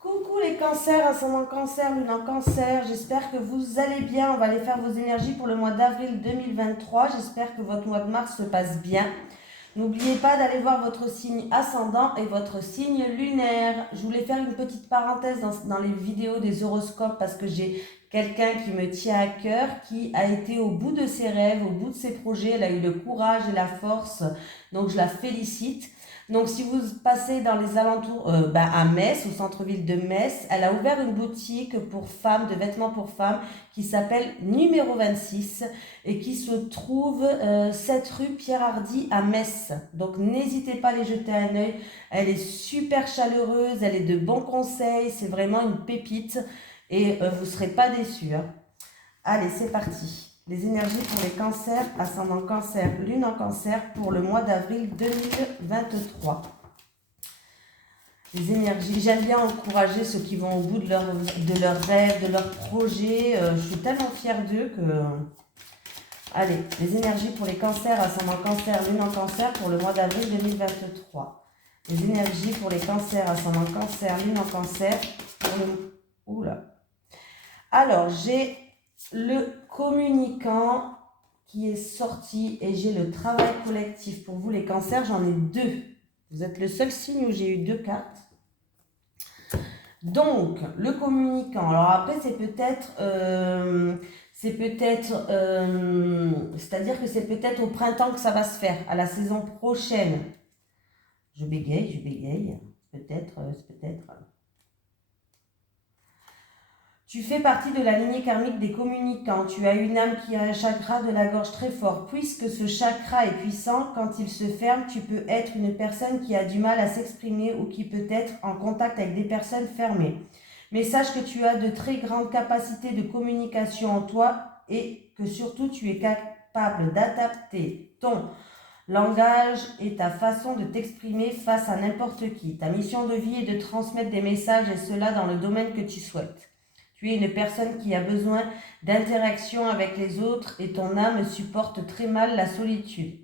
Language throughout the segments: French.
Coucou les cancers, ascendant cancer, lune en cancer, j'espère que vous allez bien. On va aller faire vos énergies pour le mois d'avril 2023. J'espère que votre mois de mars se passe bien. N'oubliez pas d'aller voir votre signe ascendant et votre signe lunaire. Je voulais faire une petite parenthèse dans les vidéos des horoscopes parce que j'ai quelqu'un qui me tient à cœur, qui a été au bout de ses rêves, au bout de ses projets. Elle a eu le courage et la force, donc je la félicite. Donc si vous passez dans les alentours, à Metz, au centre-ville de Metz, elle a ouvert une boutique pour femmes, de vêtements pour femmes, qui s'appelle Numéro 26 et qui se trouve 7 rue Pierre-Hardy à Metz. Donc n'hésitez pas à les jeter un œil. Elle est super chaleureuse, elle est de bons conseils, c'est vraiment une pépite et vous ne serez pas déçus. Hein. Allez, c'est parti. Les énergies pour les cancers, ascendant cancer, lune en cancer pour le mois d'avril 2023. Les énergies, j'aime bien encourager ceux qui vont au bout de leurs rêves, de leurs projets. Je suis tellement fière d'eux que... Allez, les énergies pour les cancers, ascendant cancer, lune en cancer pour le mois d'avril 2023. Les énergies pour les cancers, ascendant cancer, lune en cancer pour le... Oula. Alors, j'ai le communicant qui est sorti et j'ai le travail collectif. Pour vous les cancers, j'en ai deux. Vous êtes le seul signe où j'ai eu deux cartes. Donc, le communicant. Alors après, c'est-à-dire que c'est peut-être au printemps que ça va se faire, à la saison prochaine. Je bégaye. Peut-être. Tu fais partie de la lignée karmique des communicants. Tu as une âme qui a un chakra de la gorge très fort. Puisque ce chakra est puissant, quand il se ferme, tu peux être une personne qui a du mal à s'exprimer ou qui peut être en contact avec des personnes fermées. Mais sache que tu as de très grandes capacités de communication en toi et que surtout tu es capable d'adapter ton langage et ta façon de t'exprimer face à n'importe qui. Ta mission de vie est de transmettre des messages et cela dans le domaine que tu souhaites. Tu es une personne qui a besoin d'interaction avec les autres et ton âme supporte très mal la solitude.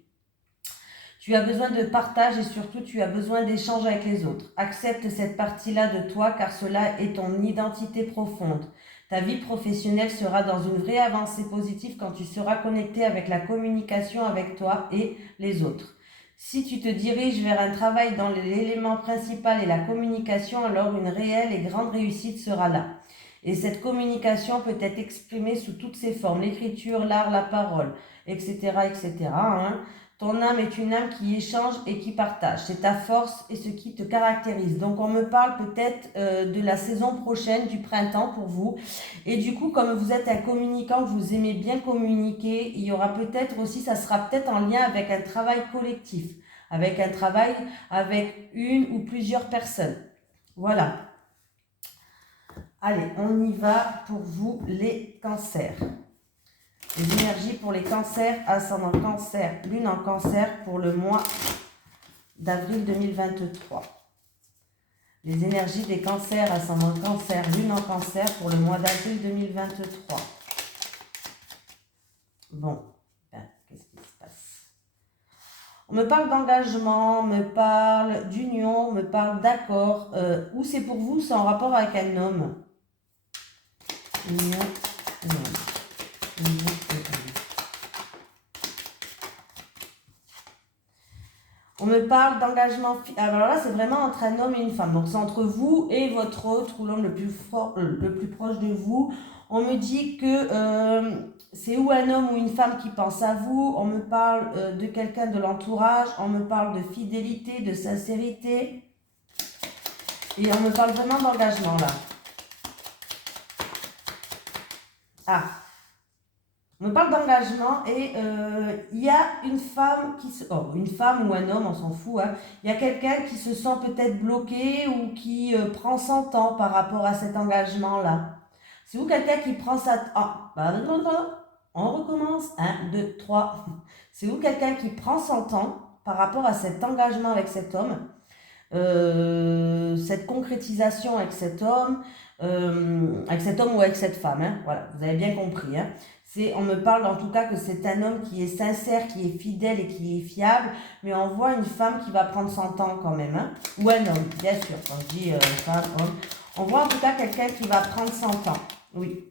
Tu as besoin de partage et surtout tu as besoin d'échange avec les autres. Accepte cette partie-là de toi car cela est ton identité profonde. Ta vie professionnelle sera dans une vraie avancée positive quand tu seras connecté avec la communication avec toi et les autres. Si tu te diriges vers un travail dans l'élément principal et la communication, alors une réelle et grande réussite sera là. Et cette communication peut être exprimée sous toutes ses formes, l'écriture, l'art, la parole, etc. etc. Hein. Ton âme est une âme qui échange et qui partage. C'est ta force et ce qui te caractérise. Donc on me parle peut-être de la saison prochaine, du printemps pour vous. Et du coup, comme vous êtes un communicant, que vous aimez bien communiquer, il y aura peut-être aussi, ça sera peut-être en lien avec un travail collectif, avec un travail avec une ou plusieurs personnes. Voilà. Allez, on y va pour vous les cancers. Les énergies pour les cancers, ascendant cancer, lune en cancer pour le mois d'avril 2023. Les énergies des cancers, ascendant cancer, lune en cancer pour le mois d'avril 2023. Bon, qu'est-ce qui se passe? On me parle d'engagement, on me parle d'union, on me parle d'accord. Ou c'est pour vous, c'est en rapport avec un homme. On me parle d'engagement. Alors là, c'est vraiment entre un homme et une femme. Donc c'est entre vous et votre autre ou l'homme le plus proche de vous. On me dit que c'est ou un homme ou une femme qui pense à vous. On me parle de quelqu'un de l'entourage. On me parle de fidélité, de sincérité. Et on me parle vraiment d'engagement là. Ah, on me parle d'engagement et il y a une femme une femme ou un homme, on s'en fout, hein. Il y a quelqu'un qui se sent peut-être bloqué ou qui prend son temps par rapport à cet engagement-là. C'est vous quelqu'un qui prend sa... on recommence. 1, 2, 3. C'est vous quelqu'un qui prend son temps par rapport à cet engagement avec cet homme, cette concrétisation avec cet homme ou avec cette femme. Hein. Voilà, vous avez bien compris. Hein. On me parle en tout cas que c'est un homme qui est sincère, qui est fidèle et qui est fiable, mais on voit une femme qui va prendre son temps quand même, hein, ou un homme, bien sûr, quand je dis femme, homme, On voit en tout cas quelqu'un qui va prendre son temps. Oui.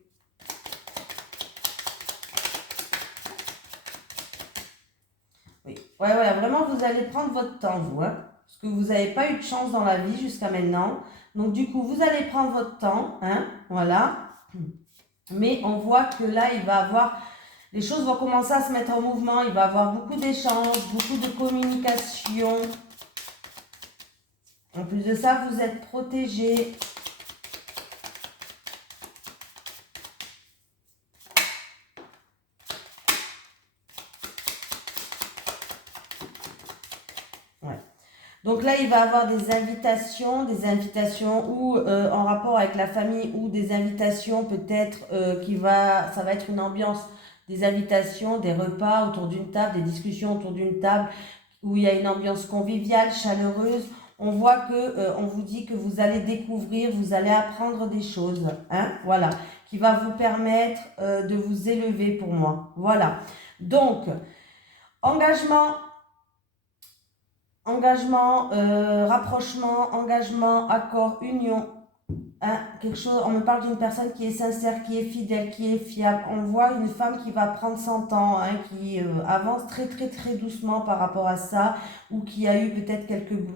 Oui. Ouais, vraiment, vous allez prendre votre temps, vous. Hein, parce que vous n'avez pas eu de chance dans la vie jusqu'à maintenant. Donc, du coup, vous allez prendre votre temps. Hein, voilà. Mais on voit que là, il va avoir... Les choses vont commencer à se mettre en mouvement. Il va y avoir beaucoup d'échanges, beaucoup de communication. En plus de ça, vous êtes protégé. Ouais. Donc là, il va avoir des invitations ou en rapport avec la famille ou des invitations peut-être ça va être une ambiance, des invitations, des repas autour d'une table, des discussions autour d'une table où il y a une ambiance conviviale, chaleureuse. On voit que on vous dit que vous allez découvrir, vous allez apprendre des choses, hein, voilà, qui va vous permettre de vous élever pour moi. Voilà. Donc, engagement, rapprochement, engagement, accord, union. Hein, quelque chose, on me parle d'une personne qui est sincère, qui est fidèle, qui est fiable. On voit une femme qui va prendre son temps, hein, qui avance très très très doucement par rapport à ça, ou qui a eu peut-être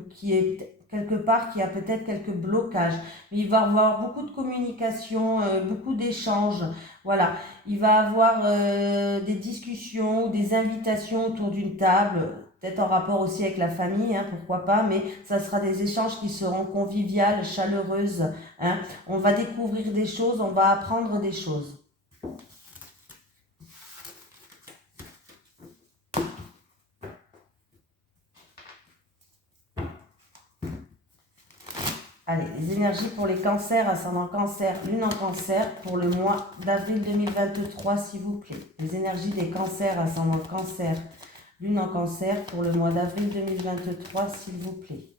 qui est quelque part, qui a peut-être quelques blocages. Mais il va avoir beaucoup de communication, beaucoup d'échanges. Voilà, il va avoir des discussions ou des invitations autour d'une table. Peut-être en rapport aussi avec la famille, hein, pourquoi pas, mais ça sera des échanges qui seront conviviales, chaleureuses. Hein. On va découvrir des choses, on va apprendre des choses. Allez, les énergies pour les cancers, ascendant cancer, lune en cancer, pour le mois d'avril 2023, s'il vous plaît. Les énergies des cancers, ascendant cancer, lune en cancer, pour le mois d'avril 2023, s'il vous plaît.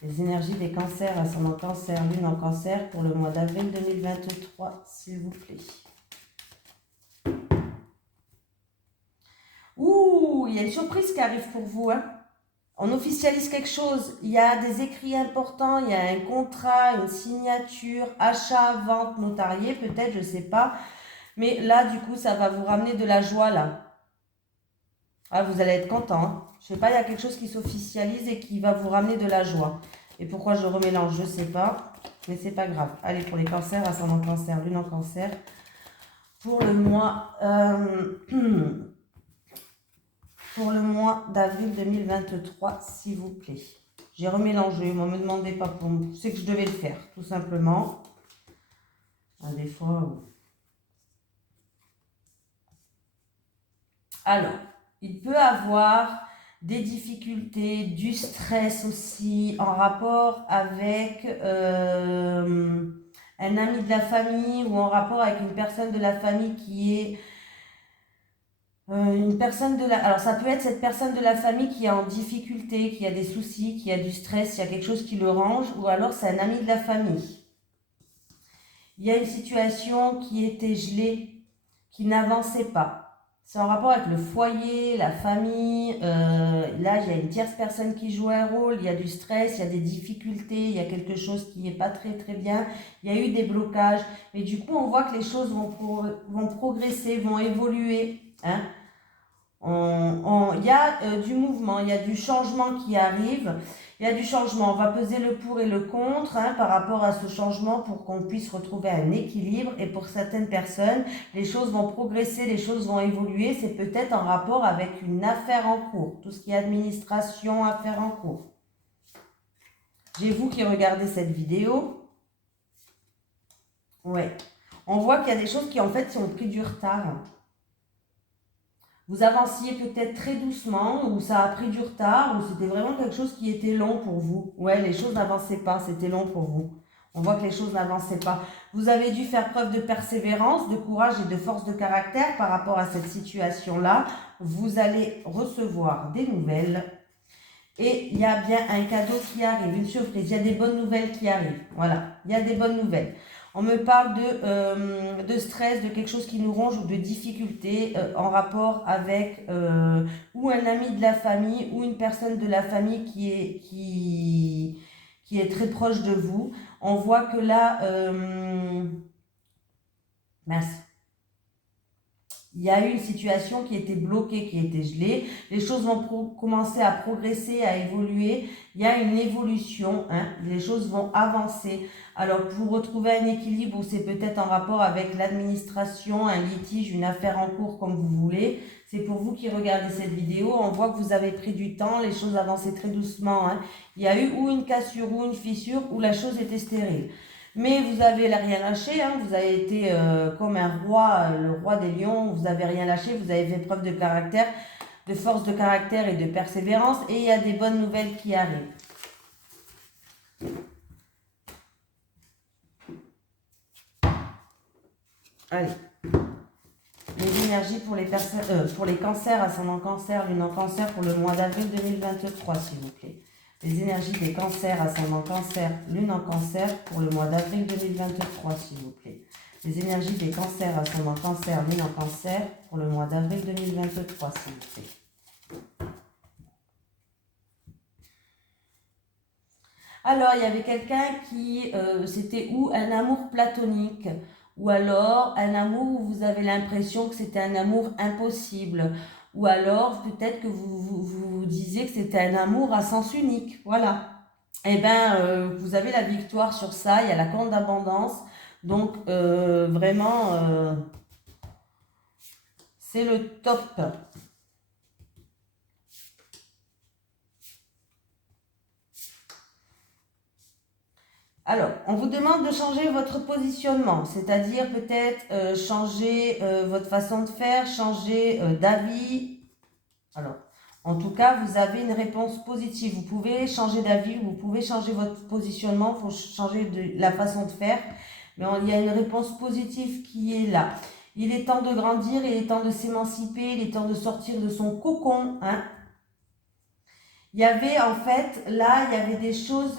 Les énergies des cancers, ascendant cancer, lune en cancer, pour le mois d'avril 2023, s'il vous plaît. Ouh, il y a une surprise qui arrive pour vous, hein. On officialise quelque chose, il y a des écrits importants, il y a un contrat, une signature, achat, vente, notarié, peut-être, je ne sais pas. Mais là, du coup, ça va vous ramener de la joie, là. Ah, vous allez être content, hein. Je sais pas, il y a quelque chose qui s'officialise et qui va vous ramener de la joie. Et pourquoi je remélange, je ne sais pas, mais c'est pas grave. Allez, pour les cancers, ascendant cancer, lune en cancer, pour le mois... pour le mois d'avril 2023, s'il vous plaît. J'ai remélangé, moi, ne me demandez pas pour moi. C'est que je devais le faire, tout simplement. Ah, des fois... Alors, il peut avoir des difficultés, du stress aussi, en rapport avec un ami de la famille ou en rapport avec une personne de la famille qui est... une personne de la... Alors, ça peut être cette personne de la famille qui est en difficulté, qui a des soucis, qui a du stress, il y a quelque chose qui le range, ou alors c'est un ami de la famille. Il y a une situation qui était gelée, qui n'avançait pas. C'est en rapport avec le foyer, la famille. Là, il y a une tierce personne qui joue un rôle, il y a du stress, il y a des difficultés, il y a quelque chose qui n'est pas très très bien. Il y a eu des blocages, mais du coup, on voit que les choses vont progresser, vont évoluer. Hein. Il y a du mouvement, il y a du changement qui arrive, il y a du changement. On va peser le pour et le contre, hein, par rapport à ce changement pour qu'on puisse retrouver un équilibre. Et pour certaines personnes, les choses vont progresser, les choses vont évoluer. C'est peut-être en rapport avec une affaire en cours, tout ce qui est administration, affaire en cours. J'ai vous qui regardez cette vidéo. Ouais. On voit qu'il y a des choses qui en fait ont pris du retard. Vous avanciez peut-être très doucement, ou ça a pris du retard, ou c'était vraiment quelque chose qui était long pour vous. Ouais, les choses n'avançaient pas, c'était long pour vous. On voit que les choses n'avançaient pas. Vous avez dû faire preuve de persévérance, de courage et de force de caractère par rapport à cette situation-là. Vous allez recevoir des nouvelles. Et il y a bien un cadeau qui arrive, une surprise. Il y a des bonnes nouvelles qui arrivent. Voilà, il y a des bonnes nouvelles. On me parle de stress, de quelque chose qui nous ronge ou de difficultés en rapport avec ou un ami de la famille ou une personne de la famille qui qui est très proche de vous. On voit que là, mince, il y a eu une situation qui était bloquée, qui était gelée. Les choses vont commencer à progresser, à évoluer. Il y a une évolution, hein. Les choses vont avancer. Alors, pour retrouver un équilibre où c'est peut-être en rapport avec l'administration, un litige, une affaire en cours, comme vous voulez, c'est pour vous qui regardez cette vidéo. On voit que vous avez pris du temps, les choses avançaient très doucement, hein. Il y a eu ou une cassure ou une fissure ou la chose était stérile. Mais vous avez rien lâché, hein. Vous avez été comme un roi, le roi des lions, vous n'avez rien lâché, vous avez fait preuve de caractère, de force de caractère et de persévérance, et il y a des bonnes nouvelles qui arrivent. Allez. Les énergies pour les cancers, ascendant cancer, lune en cancer pour le mois d'avril 2023, s'il vous plaît. Les énergies des cancers, ascendant cancer, lune en cancer pour le mois d'avril 2023, s'il vous plaît. Les énergies des cancers, ascendant cancer, lune en cancer pour le mois d'avril 2023, s'il vous plaît. Alors, il y avait quelqu'un qui, c'était ou un amour platonique, ou alors un amour où vous avez l'impression que c'était un amour impossible, ou alors peut-être que vous disiez que c'était un amour à sens unique, voilà. Eh bien, vous avez la victoire sur ça, il y a la corne d'abondance, donc vraiment, c'est le top. Alors, on vous demande de changer votre positionnement, c'est-à-dire peut-être changer votre façon de faire, changer d'avis. Alors, en tout cas, vous avez une réponse positive. Vous pouvez changer d'avis, vous pouvez changer votre positionnement, il faut changer de la façon de faire. Mais il y a une réponse positive qui est là. Il est temps de grandir, il est temps de s'émanciper, il est temps de sortir de son cocon, hein. Il y avait en fait, là, il y avait des choses,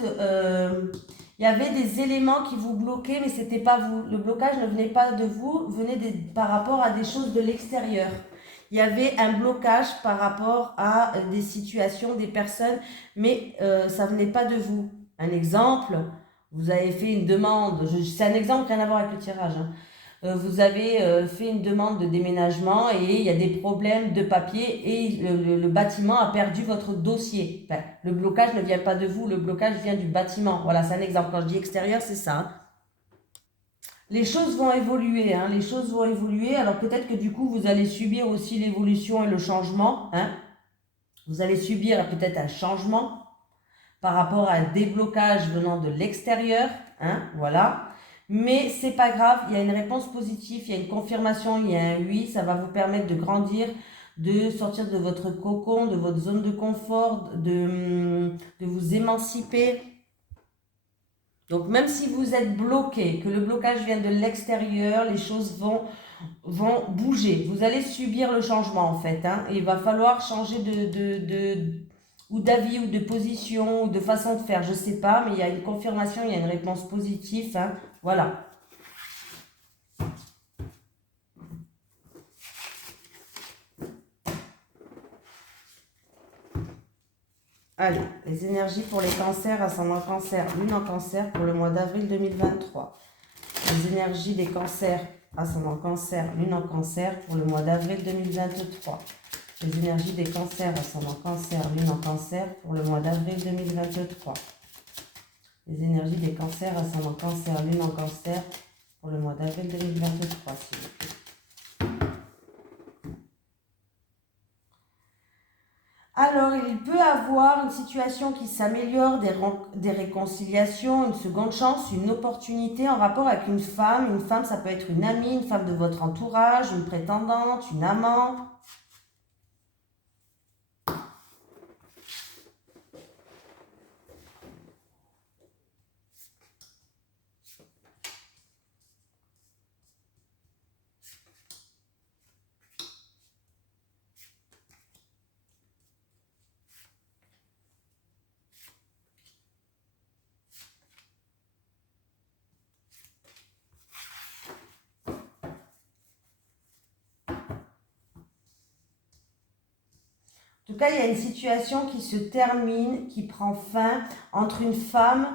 il y avait des éléments qui vous bloquaient, mais c'était pas vous. Le blocage ne venait pas de vous, venait par rapport à des choses de l'extérieur. Il y avait un blocage par rapport à des situations, des personnes, mais ça venait pas de vous. Un exemple, vous avez fait une demande, c'est un exemple rien à voir avec le tirage, hein. Vous avez fait une demande de déménagement et il y a des problèmes de papier et le bâtiment a perdu votre dossier. Enfin, le blocage ne vient pas de vous, le blocage vient du bâtiment. Voilà, c'est un exemple. Quand je dis extérieur, c'est ça, hein. Les choses vont évoluer, hein, les choses vont évoluer. Alors peut-être que du coup, vous allez subir aussi l'évolution et le changement, hein. Vous allez subir peut-être un changement par rapport à un déblocage venant de l'extérieur, hein, voilà. Mais c'est pas grave, il y a une réponse positive, il y a une confirmation, il y a un oui, ça va vous permettre de grandir, de sortir de votre cocon, de votre zone de confort, de vous émanciper. Donc même si vous êtes bloqué, que le blocage vient de l'extérieur, les choses vont bouger. Vous allez subir le changement en fait, hein, et il va falloir changer ou d'avis ou de position ou de façon de faire, je sais pas, mais il y a une confirmation, il y a une réponse positive, hein, voilà. Allez, les énergies pour les cancers, ascendant cancer, lune en cancer pour le mois d'avril 2023. Les énergies des cancers, ascendant cancer, lune en cancer pour le mois d'avril 2023. Les énergies des cancers, ascendant cancer, lune en cancer pour le mois d'avril 2023. Les énergies des cancers, ascendant cancer, lune en cancer pour le mois d'avril 2023, s'il vous plaît. Alors, il peut avoir une situation qui s'améliore, des réconciliations, une seconde chance, une opportunité en rapport avec une femme. Une femme, ça peut être une amie, une femme de votre entourage, une prétendante, une amante. De tout cas, il y a une situation qui se termine, qui prend fin entre une femme,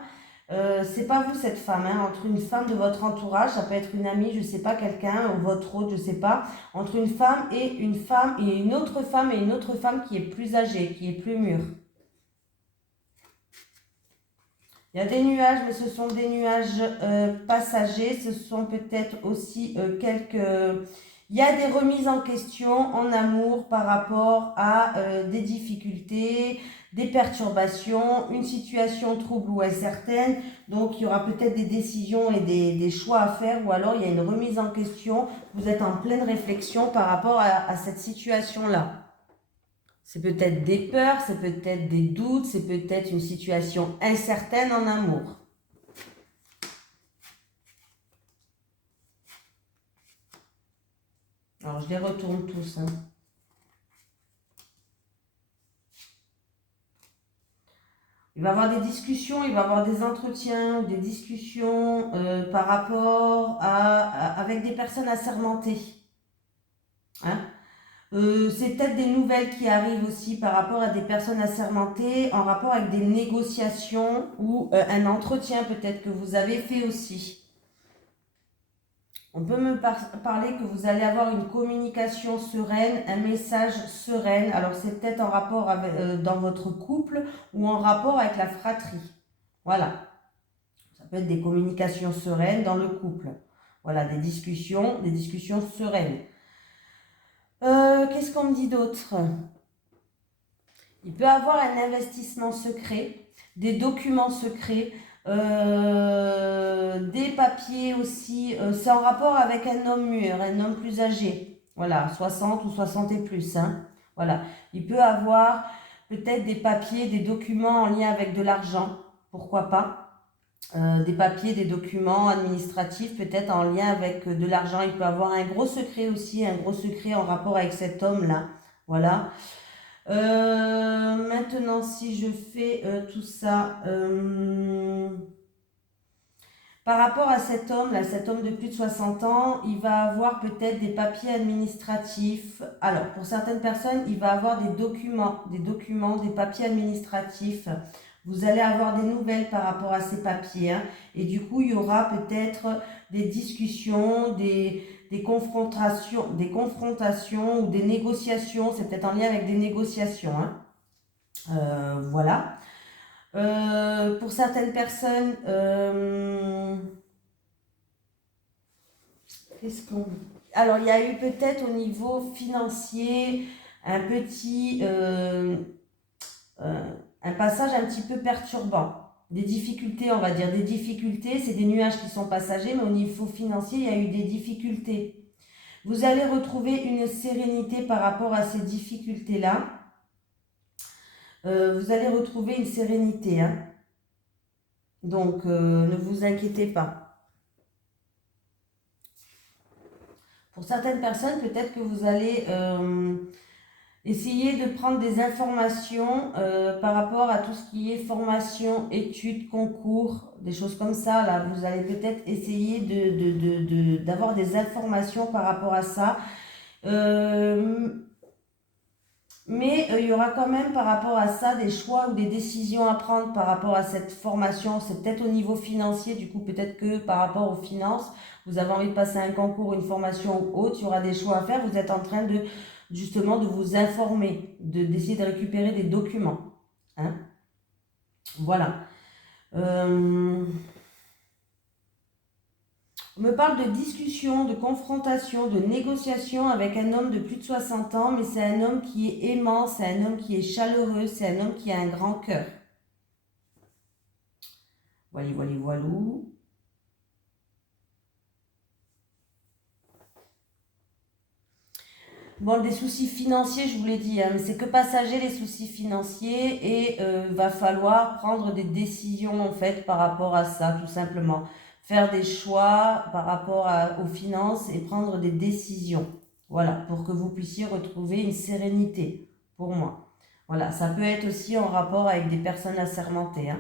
c'est pas vous cette femme, hein, entre une femme de votre entourage, ça peut être une amie, je sais pas, quelqu'un, ou votre autre, je sais pas, entre une femme et une autre femme et une autre femme qui est plus âgée, qui est plus mûre. Il y a des nuages, mais ce sont des nuages passagers. Ce sont peut-être aussi Il y a des remises en question en amour par rapport à des difficultés, des perturbations, une situation trouble ou incertaine. Donc, il y aura peut-être des décisions et des choix à faire, ou alors il y a une remise en question. Vous êtes en pleine réflexion par rapport à cette situation-là. C'est peut-être des peurs, c'est peut-être des doutes, c'est peut-être une situation incertaine en amour. Alors, je les retourne tous. Hein. Il va y avoir des discussions, il va y avoir des entretiens, des discussions par rapport avec des personnes assermentées. Hein. C'est peut-être des nouvelles qui arrivent aussi par rapport à des personnes assermentées, en rapport avec des négociations ou un entretien peut-être que vous avez fait aussi. On peut me parler que vous allez avoir une communication sereine, un message serein. Alors c'est peut-être en rapport avec, dans votre couple ou en rapport avec la fratrie. Voilà. Ça peut être des communications sereines dans le couple. Voilà, des discussions sereines. Qu'est-ce qu'on me dit d'autre? Il peut avoir un investissement secret, des documents secrets, des papiers aussi. C'est en rapport avec un homme mûr, un homme plus âgé. Voilà, 60 ou 60 et plus. Hein. Voilà. Il peut avoir peut-être des papiers, des documents en lien avec de l'argent. Pourquoi pas? Des papiers, des documents administratifs, peut-être en lien avec de l'argent. Il peut avoir un gros secret aussi, un gros secret en rapport avec cet homme-là. Voilà. Maintenant, si je fais tout ça, par rapport à cet homme, là, cet homme de plus de 60 ans, il va avoir peut-être des papiers administratifs. Alors, pour certaines personnes, il va avoir des documents, des papiers administratifs. Vous allez avoir des nouvelles par rapport à ces papiers. Hein, et du coup, il y aura peut-être des discussions, des confrontations ou des négociations. C'est peut-être en lien avec des négociations. Hein. Voilà. Pour certaines personnes, alors il y a eu peut-être au niveau financier un petit, un passage un petit peu perturbant. Des difficultés, on va dire, des difficultés, c'est des nuages qui sont passagers, mais au niveau financier, il y a eu des difficultés. Vous allez retrouver une sérénité par rapport à ces difficultés-là. Vous allez retrouver une sérénité. Hein. Donc, ne vous inquiétez pas. Pour certaines personnes, peut-être que vous allez essayer de prendre des informations par rapport à tout ce qui est formation, études, concours, des choses comme ça. Là, vous allez peut-être essayer d'avoir des informations par rapport à ça. Mais il y aura quand même par rapport à ça des choix ou des décisions à prendre par rapport à cette formation. C'est peut-être au niveau financier, du coup peut-être que par rapport aux finances, vous avez envie de passer un concours, une formation ou autre, il y aura des choix à faire. Vous êtes en train de justement de vous informer, d'essayer de récupérer des documents. Hein. Voilà. On me parle de discussion, de confrontation, de négociation avec un homme de plus de 60 ans, mais c'est un homme qui est aimant, c'est un homme qui est chaleureux, c'est un homme qui a un grand cœur. Voilà, voilà, voilà. Bon, des soucis financiers, je vous l'ai dit, hein, mais c'est que passager les soucis financiers et va falloir prendre des décisions en fait par rapport à ça, tout simplement. Faire des choix par rapport aux finances et prendre des décisions. Voilà, pour que vous puissiez retrouver une sérénité, pour moi. Voilà, ça peut être aussi en rapport avec des personnes assermentées, hein,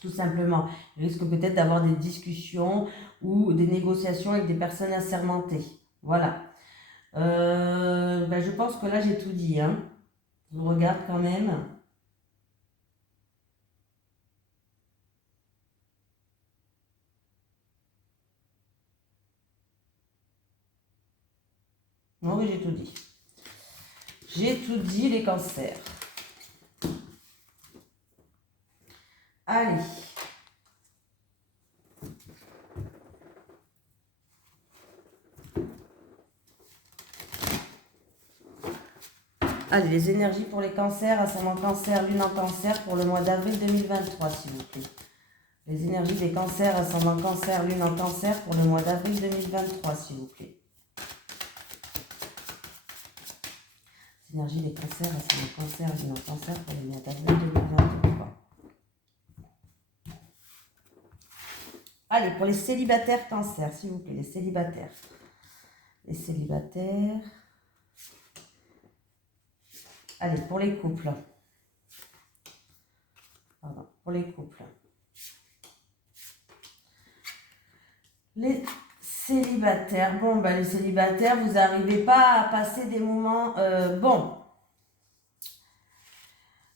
tout simplement. Il risque peut-être d'avoir des discussions ou des négociations avec des personnes assermentées. Voilà. Je pense que là j'ai tout dit. Hein. Je regarde quand même. Non, mais j'ai tout dit. J'ai tout dit, les cancers. Allez. Allez, les énergies pour les cancers, ascendant cancer, lune en cancer pour le mois d'avril 2023, s'il vous plaît. Les énergies des cancers, ascendant cancer, lune en cancer pour le mois d'avril 2023, s'il vous plaît. Les énergies des cancers, ascendant cancer, lune en cancer pour le mois d'avril 2023. Allez, pour les célibataires cancer, s'il vous plaît, les célibataires. Les célibataires. Allez, pour les couples. Pardon, pour les couples. Les célibataires. Bon, ben les célibataires, vous n'arrivez pas à passer des moments... bon.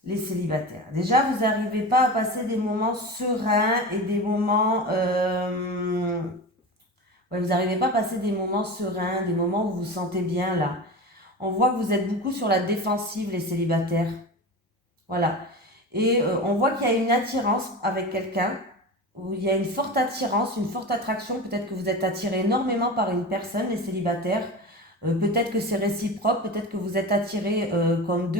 Les célibataires. Déjà, vous n'arrivez pas à passer des moments sereins et des moments... ouais, vous n'arrivez pas à passer des moments sereins, des moments où vous vous sentez bien, là. On voit que vous êtes beaucoup sur la défensive, les célibataires. Voilà. Et on voit qu'il y a une attirance avec quelqu'un, où il y a une forte attirance, une forte attraction. Peut-être que vous êtes attiré énormément par une personne, les célibataires. Peut-être que c'est réciproque, peut-être que vous êtes attiré comme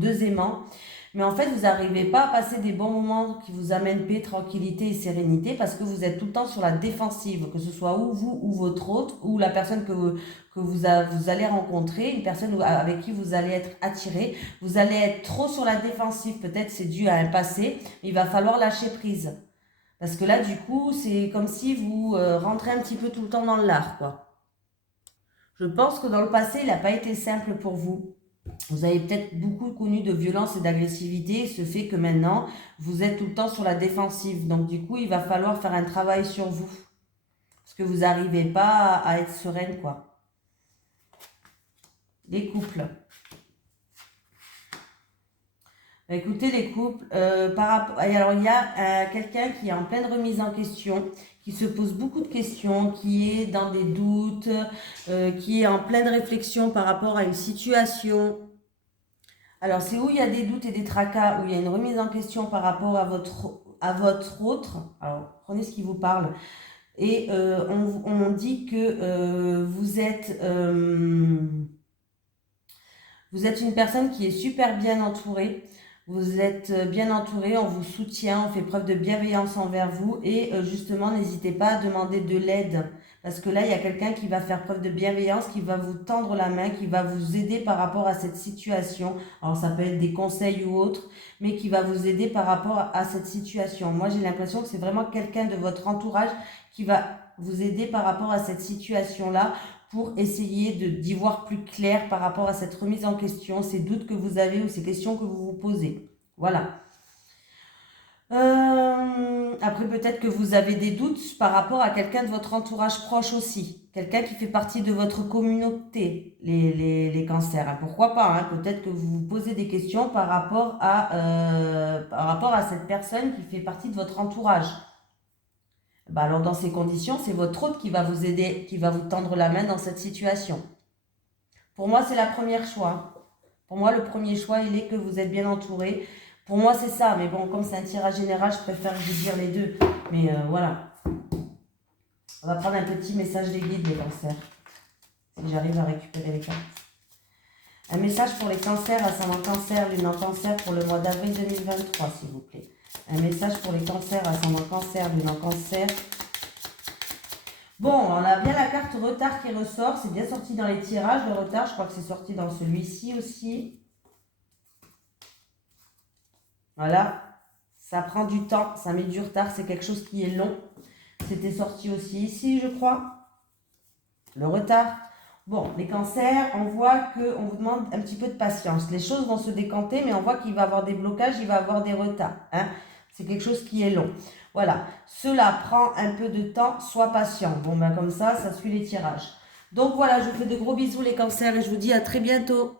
deux aimants. Mais en fait, vous n'arrivez pas à passer des bons moments qui vous amènent paix, tranquillité et sérénité parce que vous êtes tout le temps sur la défensive, que ce soit ou vous ou votre hôte ou la personne que vous allez rencontrer, une personne avec qui vous allez être attiré. Vous allez être trop sur la défensive, peut-être c'est dû à un passé, mais il va falloir lâcher prise. Parce que là, du coup, c'est comme si vous rentrez un petit peu tout le temps dans l'art, quoi. Je pense que dans le passé, il n'a pas été simple pour vous. Vous avez peut-être beaucoup connu de violence et d'agressivité, ce fait que maintenant, vous êtes tout le temps sur la défensive. Donc du coup, il va falloir faire un travail sur vous. Parce que vous n'arrivez pas à être sereine, quoi. Les couples. Écoutez, les couples, alors il y a quelqu'un qui est en pleine remise en question, qui se pose beaucoup de questions, qui est dans des doutes, qui est en pleine réflexion par rapport à une situation. Alors, c'est où il y a des doutes et des tracas, où il y a une remise en question par rapport à votre autre. Alors, prenez ce qui vous parle. Et on dit que vous êtes une personne qui est super bien entourée. Vous êtes bien entouré, on vous soutient, on fait preuve de bienveillance envers vous et justement, n'hésitez pas à demander de l'aide parce que là, il y a quelqu'un qui va faire preuve de bienveillance, qui va vous tendre la main, qui va vous aider par rapport à cette situation. Alors, ça peut être des conseils ou autre, mais qui va vous aider par rapport à cette situation. Moi, j'ai l'impression que c'est vraiment quelqu'un de votre entourage qui va vous aider par rapport à cette situation-là pour essayer d'y voir plus clair par rapport à cette remise en question, ces doutes que vous avez ou ces questions que vous vous posez. Voilà. Après, peut-être que vous avez des doutes par rapport à quelqu'un de votre entourage proche aussi. Quelqu'un qui fait partie de votre communauté, les cancers. Hein. Pourquoi pas hein. Peut-être que vous vous posez des questions par rapport à cette personne qui fait partie de votre entourage. Bah alors dans ces conditions, c'est votre hôte qui va vous aider, qui va vous tendre la main dans cette situation. Pour moi, c'est la première choix. Pour moi, le premier choix, il est que vous êtes bien entouré. Pour moi, c'est ça. Mais bon, comme c'est un tirage général, je préfère vous dire les deux. Mais voilà. On va prendre un petit message des guides, les cancers. Si j'arrive à récupérer les cartes. Un message pour les cancers, ascendant cancer, lune en cancer pour le mois d'avril 2023, s'il vous plaît. Un message pour les cancers, ascendant cancer, lune en cancer. Bon, on a bien la carte retard qui ressort. C'est bien sorti dans les tirages, le retard. Je crois que c'est sorti dans celui-ci aussi. Voilà. Ça prend du temps, ça met du retard. C'est quelque chose qui est long. C'était sorti aussi ici, je crois. Le retard. Bon, les cancers, on voit qu'on vous demande un petit peu de patience. Les choses vont se décanter, mais on voit qu'il va y avoir des blocages, il va y avoir des retards. Hein. C'est quelque chose qui est long. Voilà. Cela prend un peu de temps, sois patient. Bon, ben comme ça suit les tirages. Donc voilà, je vous fais de gros bisous les cancers et je vous dis à très bientôt.